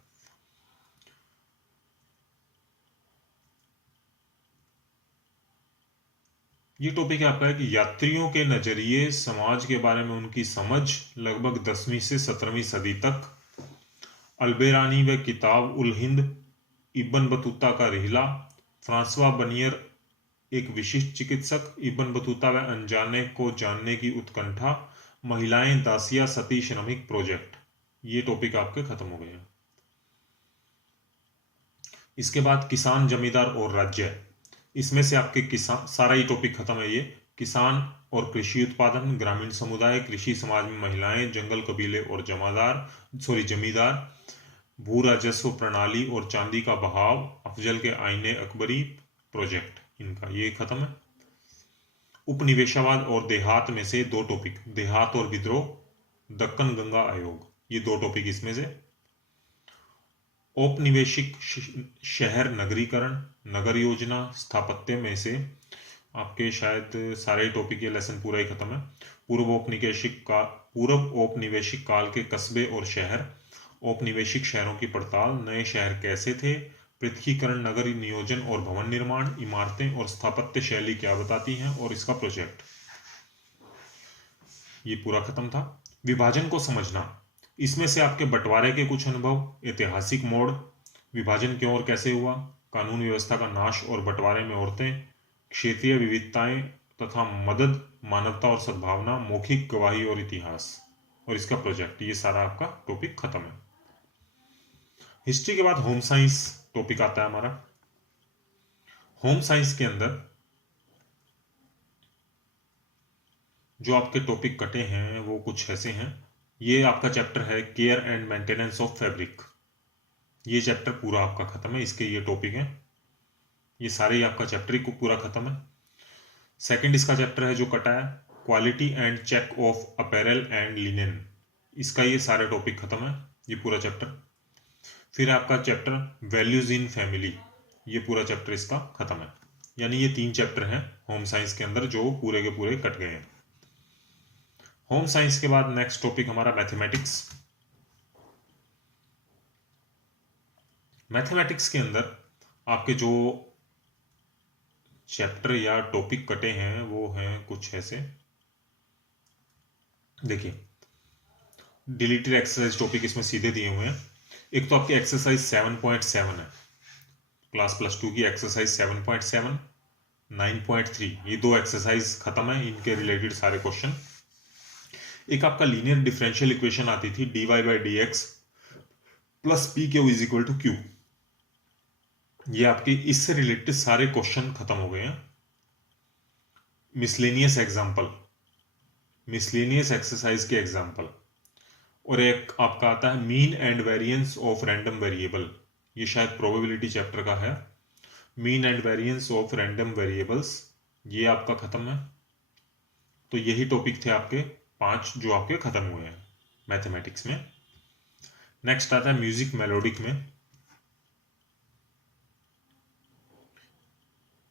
ये टॉपिक आपका है कि यात्रियों के नजरिए, समाज के बारे में उनकी समझ, लगभग 10वीं से 17वीं सदी तक, अल्बेरानी व किताब उल हिंद, इब्न बतूता का रिहला, फ्रांसवा बनियर एक विशिष्ट चिकित्सक, इब्न बतूता व अनजाने को जानने की उत्कंठा, महिलाएं दासिया सती श्रमिक प्रोजेक्ट, ये टॉपिक आपके खत्म हो गए हैं। इसके बाद किसान, जमींदार और राज्य, इसमें से आपके किसान, सारा ही टॉपिक खत्म है ये। किसान और कृषि उत्पादन, ग्रामीण समुदाय, कृषि समाज में महिलाएं, जंगल कबीले और जमींदार, भू राजस्व प्रणाली और चांदी का बहाव, अफजल के आईने अकबरी प्रोजेक्ट, इनका ये खत्म है। उपनिवेशवाद और देहात में से 2 टॉपिक, देहात और विद्रोह, दक्कन गंगा आयोग, ये 2 टॉपिक इसमें से। औपनिवेशिक शहर नगरीकरण, नगर योजना, स्थापत्य में से आपके शायद सारे टॉपिक, ये लेसन पूरा ही खत्म है। पूर्व औपनिवेशिक काल के कस्बे और शहर, औपनिवेशिक शहरों की पड़ताल, नए शहर कैसे थे, पृथकीकरण, नगर नियोजन और भवन निर्माण, इमारतें और स्थापत्य शैली क्या बताती हैं, और इसका प्रोजेक्ट, ये पूरा खत्म था। विभाजन को समझना, इसमें से आपके बंटवारे के कुछ अनुभव, ऐतिहासिक मोड़, विभाजन क्यों और कैसे हुआ, कानून व्यवस्था का नाश और बंटवारे में औरतें, क्षेत्रीय विविधताएं तथा मदद, मानवता और सद्भावना, मौखिक गवाही और इतिहास, और इसका प्रोजेक्ट, ये सारा आपका टॉपिक खत्म है। हिस्ट्री के बाद होम साइंस टॉपिक आता है हमारा। होम साइंस के अंदर जो आपके टॉपिक कटे हैं वो कुछ ऐसे हैं। ये आपका चैप्टर है care and maintenance of fabric. ये चैप्टर पूरा आपका खत्म है, इसके ये टॉपिक हैं, ये सारे ही आपका चैप्टर ही पूरा खत्म है। सेकंड इसका चैप्टर है जो कटा है, quality and check of apparel and linen. इसका ये सारे टॉपिक खत्म है, ये पूरा चैप्टर। फिर आपका चैप्टर वैल्यूज इन फैमिली, ये पूरा चैप्टर इसका खत्म है। यानी ये 3 चैप्टर हैं होम साइंस के अंदर जो पूरे के पूरे कट गए हैं। होम साइंस के बाद नेक्स्ट टॉपिक हमारा मैथमेटिक्स। मैथमेटिक्स के अंदर आपके जो चैप्टर या टॉपिक कटे हैं वो हैं कुछ ऐसे। देखिए, डिलीटेड एक्सरसाइज टॉपिक इसमें सीधे दिए हुए हैं। एक तो आपकी एक्सरसाइज 7.7 है, क्लास +2 की एक्सरसाइज 7.7, 9.3, ये 2 एक्सरसाइज खत्म है, इनके रिलेटेड सारे क्वेश्चन। एक आपका लीनियर डिफरेंशियल इक्वेशन आती थी dy/dx + pq = q। ये आपके इससे रिलेटेड सारे क्वेश्चन खत्म हो गए हैं। मिसलेनियस एग्जाम्पल, मिसलेनियस एक्सरसाइज के एग्जाम्पल। और एक आपका आता है mean and variance of random variable, ये शायद प्रोबेबिलिटी चैप्टर का है। Mean and variance of random variables, ये आपका खत्म है। तो यही टॉपिक थे आपके 5 जो आपके खत्म हुए हैं मैथमेटिक्स में। नेक्स्ट आता है म्यूजिक मेलोडिक में।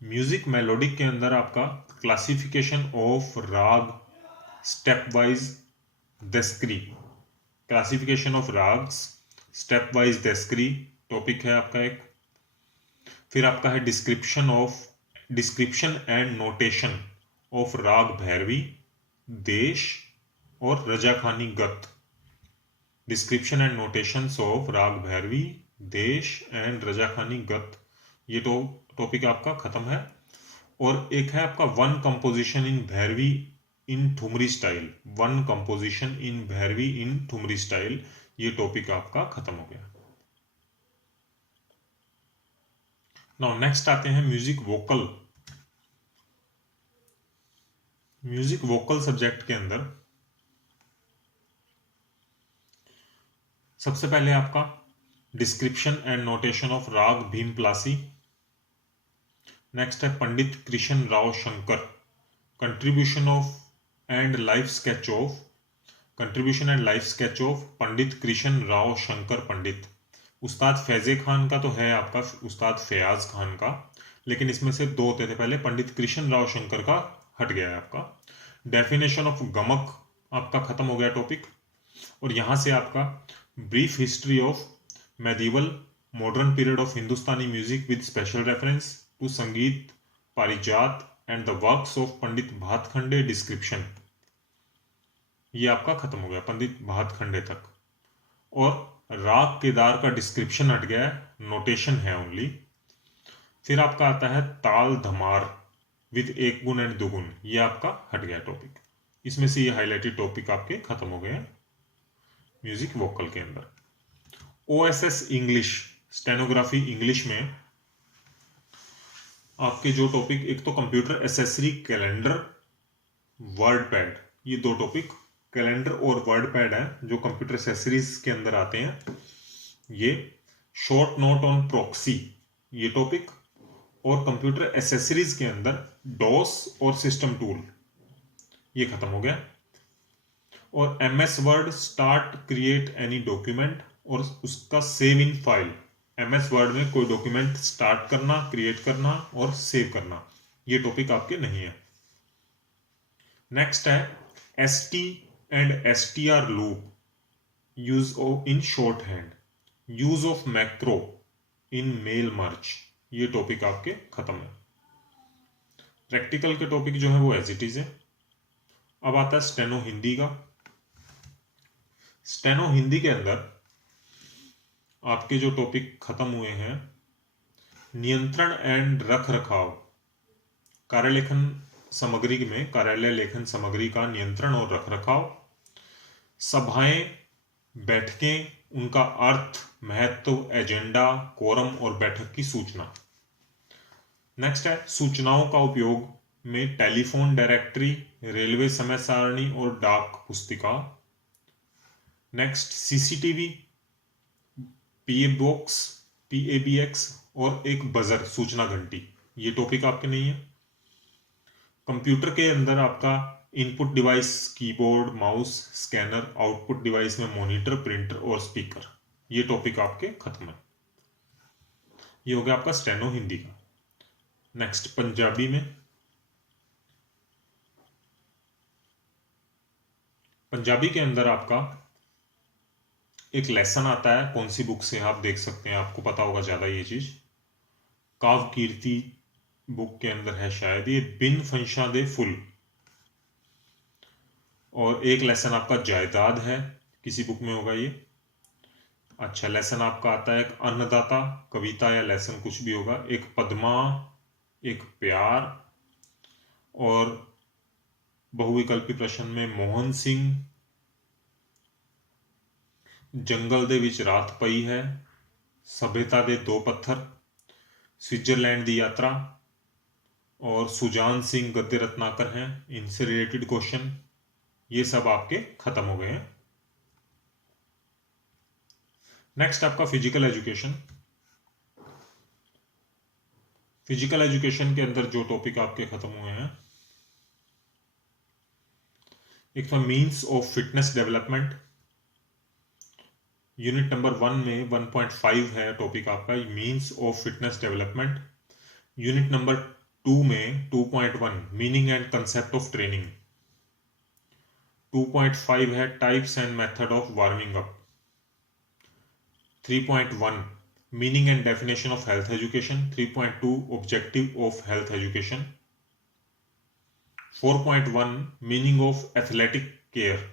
म्यूजिक मेलोडिक के अंदर आपका classification of raga step wise describe, classification of ragas step wise describe topic है आपका एक। फिर आपका है डिस्क्रिप्शन एंड नोटेशन ऑफ राग भैरवी, देश और रजाखानी गत। डिस्क्रिप्शन एंड नोटेशंस ऑफ राग भैरवी, देश एंड रजाखानी गत, ये टॉपिक आपका खत्म है। और एक है आपका one composition in Bhairavi in thumri style, one composition in Bhairavi in thumri style, ये टॉपिक आपका खत्म हो गया। नाउ नेक्स्ट आते हैं music vocal. Music vocal subject के अंदर सबसे पहले आपका डिस्क्रिप्शन एंड नोटेशन ऑफ राग भीमप्लासी। नेक्स्ट है Pandit Krishna Rao Shankar, contribution of and life sketch of, contribution and life sketch of Pandit Krishna Rao Shankar Pandit. Ustad Faiyaz Khan का तो है आपका उस्ताद फयाज खान का, लेकिन इसमें से 2 होते थे पहले, पंडित कृष्ण राव शंकर का हट गया है आपका। डेफिनेशन ऑफ गमक आपका खत्म हो गया टॉपिक। और यहां से आपका brief history of medieval modern period of Hindustani music with special reference to Sangeet Parijat and the works of Pandit Bhatkhande description, ये आपका खत्म हो गया पंडित भातखंडे तक। और राग केदार का डिस्क्रिप्शन हट गया है, नोटेशन है ओनली। फिर आपका आता है ताल धमार विद एक गुण एंड दुगुन, ये आपका हट गया टॉपिक। इसमें से ये हाईलाइटेड टॉपिक आपके खत्म हो गए हैं म्यूजिक वोकल के अंदर। OSS इंग्लिश, स्टेनोग्राफी इंग्लिश में आपके जो टॉपिक, एक तो computer accessory calendar word pad, ये 2 टॉपिक कैलेंडर और वर्ड पैड है जो कंप्यूटर एसेसरीज के अंदर आते हैं। ये शॉर्ट नोट ऑन प्रॉक्सी, ये टॉपिक। और कंप्यूटर एसेसरीज के अंदर डॉस और सिस्टम टूल, ये खत्म हो गया। और MS word start create any document और उसका save in file, MS word में कोई डॉक्यूमेंट स्टार्ट करना, क्रिएट करना और सेव करना, ये टॉपिक आपके नहीं है। नेक्स्ट है ST and STR loop, use of in shorthand, use of macro in mail merge, ये टॉपिक आपके खत्म है। प्रैक्टिकल के टॉपिक जो है वो एज इट इज है। अब आता है स्टेनो हिंदी का। स्टेनो हिंदी के अंदर आपके जो टॉपिक खत्म हुए हैं, नियंत्रण एंड रख रखाव, कार्यालेखन सामग्री में कार्यालय लेखन सामग्री का नियंत्रण और रख रखाव, सभाएं बैठकें, उनका अर्थ, महत्व, एजेंडा, कोरम और बैठक की सूचना। नेक्स्ट है सूचनाओं का उपयोग में टेलीफोन डायरेक्टरी, रेलवे समय सारणी और डाक पुस्तिका। नेक्स्ट सीसीटीवी, पीएबीएक्स और एक बजर सूचना घंटी। ये टॉपिक आपके नहीं है। कंप्यूटर के अंदर आपका input device keyboard, mouse, scanner, output device में मॉनिटर, प्रिंटर और स्पीकर। ये टॉपिक आपके खत्म है। ये हो गया आपका स्टेनो हिंदी का। नेक्स्ट पंजाबी में, पंजाबी के अंदर आपका एक लेसन आता है, कौन सी बुक से आप देख सकते हैं, आपको पता होगा ज्यादा ये चीज, काव्य कीर्ति बुक के अंदर है शायद ये, बिन फंशा दे फुल। और एक लेसन आपका जायदाद है, किसी बुक में होगा ये। अच्छा, लेसन आपका आता है एक अन्नदाता, कविता या लेसन कुछ भी होगा, एक पद्मा, एक प्यार, और बहुविकल्पी प्रश्न में मोहन सिंह, जंगल दे विच रात पई है, सभ्यता दे दो पत्थर, स्विट्जरलैंड दी यात्रा, और सुजान सिंह गद्य रत्नाकर हैं, इनसे रिलेटेड क्वेश्चन। ये सब आपके खत्म हो गए हैं। नेक्स्ट आपका फिजिकल एजुकेशन। फिजिकल एजुकेशन के अंदर जो टॉपिक आपके खत्म हुए हैं, एक तो means of fitness development, unit number 1 में 1.5 है टॉपिक आपका means of fitness development. Unit number 2 में 2.1 meaning and concept of training. 2.5 है types and method of warming up. 3.1 meaning and definition of health education. 3.2 objective of health education. 4.1 meaning of athletic care.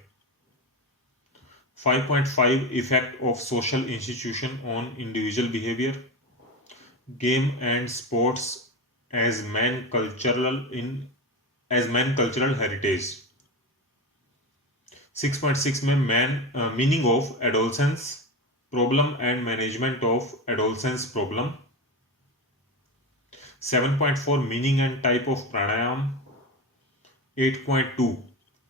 5.5 effect of social institution on individual behaviour. Game and sports as man cultural heritage. 6.6 में meaning of adolescence, problem and management of adolescence problem. 7.4 meaning and type of pranayama. 8.2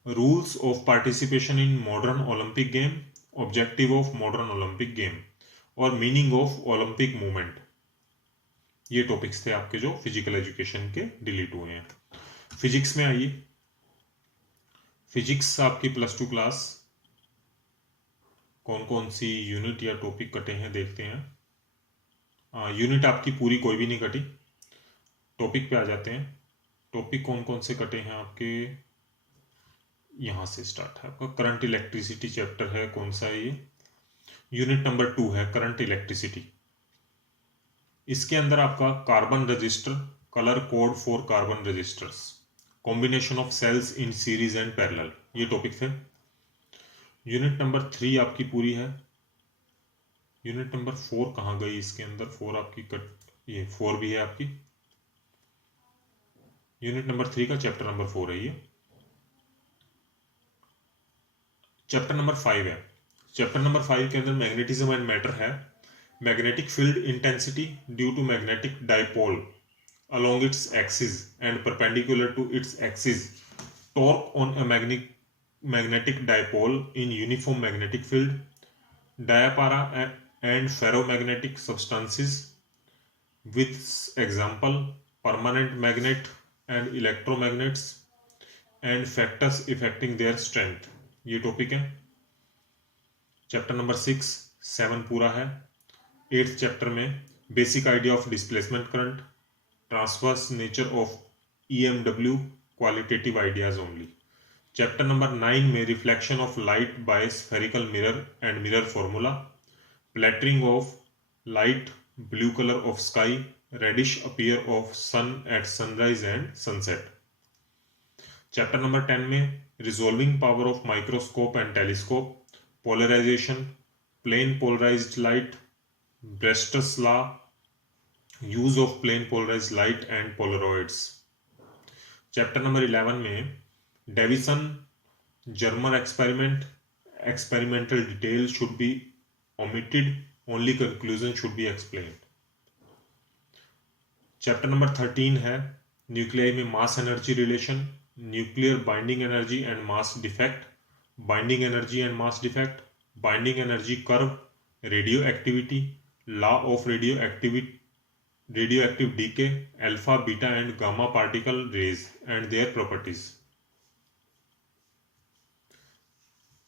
rules of participation in modern Olympic game, objective of modern Olympic game, और मीनिंग ऑफ ओलंपिक मूवमेंट। ये टॉपिक्स थे आपके जो फिजिकल एजुकेशन के डिलीट हुए हैं। फिजिक्स में आइए। फिजिक्स आपकी +2 क्लास कौन कौन सी यूनिट या टॉपिक कटे हैं देखते हैं। यूनिट आपकी पूरी कोई भी नहीं कटी। टॉपिक पे आ जाते हैं। टॉपिक कौन कौन से कटे हैं आपके, यहां से स्टार्ट है आपका करंट इलेक्ट्रिसिटी चैप्टर है, कौन सा है ये, यूनिट नंबर 2 है करंट इलेक्ट्रिसिटी। इसके अंदर आपका carbon register, colour code for carbon registers, combination of cells in series and parallel, ये टॉपिक थे। यूनिट नंबर 3 आपकी पूरी है। यूनिट नंबर 4 कहाँ गई इसके अंदर, 4 आपकी ये 4 भी है आपकी। यूनिट नंबर 3 का चैप्टर नंबर 4 है ये। चैप्टर नंबर 5 है। चैप्टर नंबर 5 के अंदर मैग्नेटिज्म एंड मैटर है। Magnetic field intensity due to magnetic dipole along its axis and perpendicular to its axis, torque on a magnetic dipole in uniform magnetic field, diapara and ferromagnetic substances with example permanent magnet and electromagnets and factors affecting their strength, ये टॉपिक है। चैप्टर नंबर 6 7 पूरा है। 8th चैप्टर में basic idea of displacement current, transverse nature of EMW, qualitative ideas only. Chapter number 9 में reflection of light by spherical mirror and mirror formula, scattering of light, blue colour of sky, reddish appear of sun at sunrise and sunset. Chapter number 10 में resolving power of microscope and telescope, polarisation, plane polarised light, ब्रेस्टर्स law, use of plane polarised light and polaroids. Chapter number 11 में Davisson Germer experiment, experimental details should be omitted, only conclusion should be explained। Chapter number 13 है न्यूक्लियाई में mass energy relation, nuclear binding energy and mass defect, binding energy and mass defect, binding energy curve, radioactivity, law of radioactive decay, alpha beta and gamma particle rays and their properties.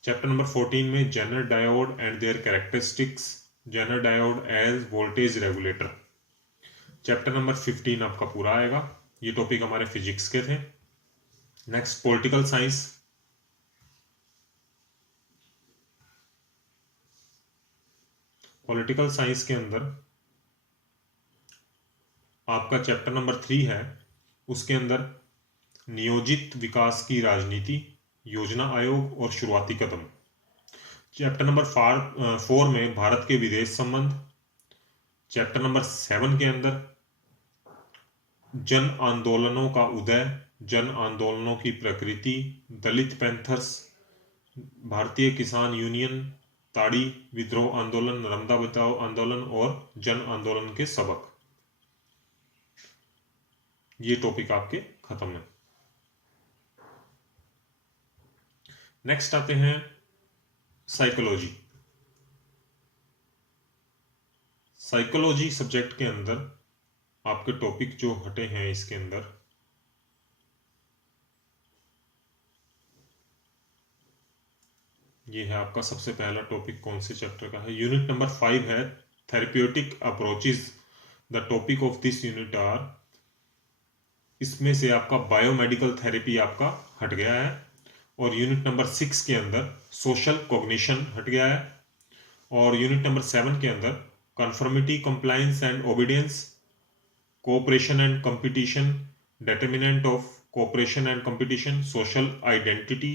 Chapter number 14 में zener diode and their characteristics, zener diode as voltage regulator. Chapter number 15 आपका पूरा आएगा। ये टॉपिक हमारे फिजिक्स के थे। Next political science. Political science के अंदर आपका चैप्टर नंबर 3 है, उसके अंदर नियोजित विकास की राजनीति, योजना आयोग और शुरुआती कदम। चैप्टर नंबर 4 में भारत के विदेश संबंध। चैप्टर नंबर 7 के अंदर जन आंदोलनों का उदय, जन आंदोलनों की प्रकृति, दलित पैंथर्स, भारतीय किसान यूनियन, ताड़ी विद्रोह आंदोलन, नर्मदा बचाओ आंदोलन और जन आंदोलन के सबक। ये टॉपिक आपके खत्म है। नेक्स्ट आते हैं साइकोलॉजी। साइकोलॉजी सब्जेक्ट के अंदर आपके टॉपिक जो हटे हैं इसके अंदर ये है आपका सबसे पहला टॉपिक कौन से चैप्टर का है, यूनिट नंबर 5 है therapeutic approaches. The topic of this unit are, इसमें से आपका बायोमेडिकल थेरेपी आपका हट गया है और यूनिट नंबर 6 के अंदर सोशल कॉग्निशन हट गया है और यूनिट नंबर 7 के अंदर conformity, compliance and obedience, cooperation and competition, determinant of cooperation and competition, social identity,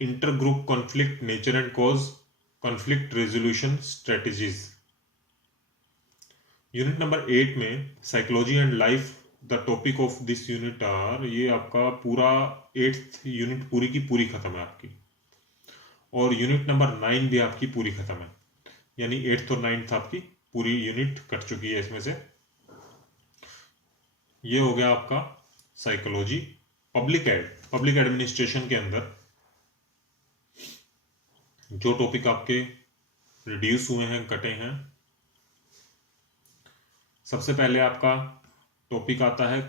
intergroup conflict, nature and cause, conflict resolution strategies. Unit number 8 में psychology and life, the topic of this unit are, ये आपका पूरा 8th यूनिट पूरी की पूरी खत्म है आपकी और यूनिट नंबर 9 भी आपकी पूरी खत्म है, यानी 8th और 9th आपकी पूरी यूनिट कट चुकी है इसमें से। ये हो गया आपका साइकोलॉजी। पब्लिक एडमिनिस्ट्रेशन के अंदर जो टॉपिक आपके रिड्यूस हुए हैं, कटे हैं, सबसे पहले आपका टॉपिक आता है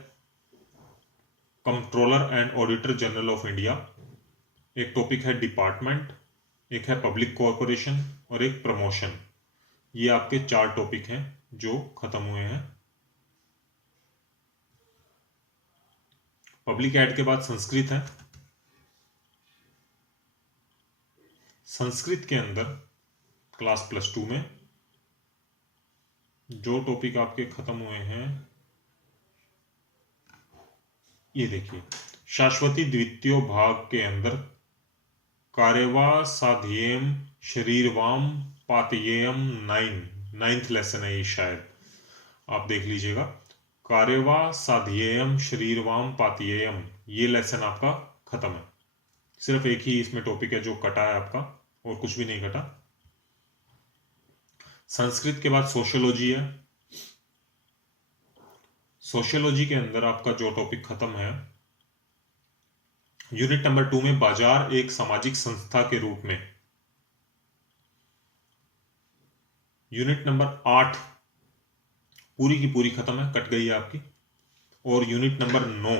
controller and auditor general of India, एक टॉपिक है डिपार्टमेंट, एक है पब्लिक कोऑपरेशन और एक प्रमोशन। ये आपके 4 टॉपिक हैं जो खत्म हुए हैं। पब्लिक एड के बाद संस्कृत है। संस्कृत के अंदर क्लास +2 में जो टॉपिक आपके खत्म हुए हैं ये देखिए, शाश्वती द्वितीय भाग के अंदर कार्यवा साध्येयम शरीरवाम पातयेयम 9th लेसन है ये, शायद आप देख लीजिएगा। कार्यवा साध्येयम शरीरवाम पातयेयम, ये लेसन आपका खत्म है। सिर्फ एक ही इसमें टॉपिक है जो कटा है आपका और कुछ भी नहीं कटा। संस्कृत के बाद सोशियोलॉजी है। सोशियोलॉजी के अंदर आपका जो टॉपिक खत्म है यूनिट नंबर 2 में बाजार एक सामाजिक संस्था के रूप में, यूनिट नंबर 8 पूरी की पूरी खत्म है, कट गई है आपकी, और यूनिट नंबर 9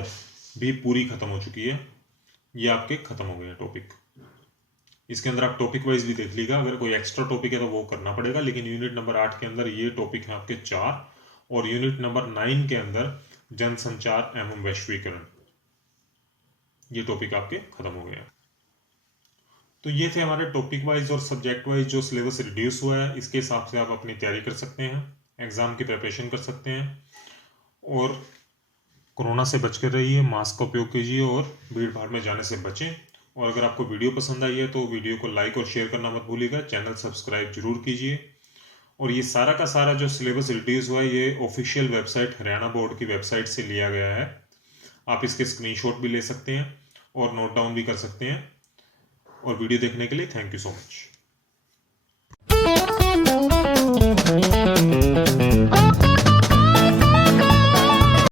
भी पूरी खत्म हो चुकी है। ये आपके खत्म हो गए हैं टॉपिक। इसके अंदर आप टॉपिक वाइज भी देख लीजिएगा, अगर कोई एक्स्ट्रा टॉपिक है तो वो करना पड़ेगा, लेकिन यूनिट नंबर 8 के अंदर ये टॉपिक है आपके 4 और यूनिट नंबर 9 के अंदर जनसंचार एवं वैश्वीकरण, ये टॉपिक आपके खत्म हो गया। तो ये थे हमारे टॉपिक वाइज और सब्जेक्ट वाइज जो सिलेबस रिड्यूस हुआ है। इसके हिसाब से आप अपनी तैयारी कर सकते हैं, एग्जाम की प्रिपरेशन कर सकते हैं और कोरोना से बच कर रहिए, मास्क का उपयोग कीजिए और भीड़ भाड़ में जाने से बचें और अगर आपको वीडियो पसंद आई है तो वीडियो को लाइक और शेयर करना मत भूलिएगा, चैनल सब्सक्राइब जरूर कीजिए। और ये सारा का सारा जो सिलेबस रिड्यूस हुआ है ये ऑफिशियल वेबसाइट हरियाणा बोर्ड की वेबसाइट से लिया गया है। आप इसके स्क्रीनशॉट भी ले सकते हैं और नोट डाउन भी कर सकते हैं। और वीडियो देखने के लिए थैंक यू सो मच।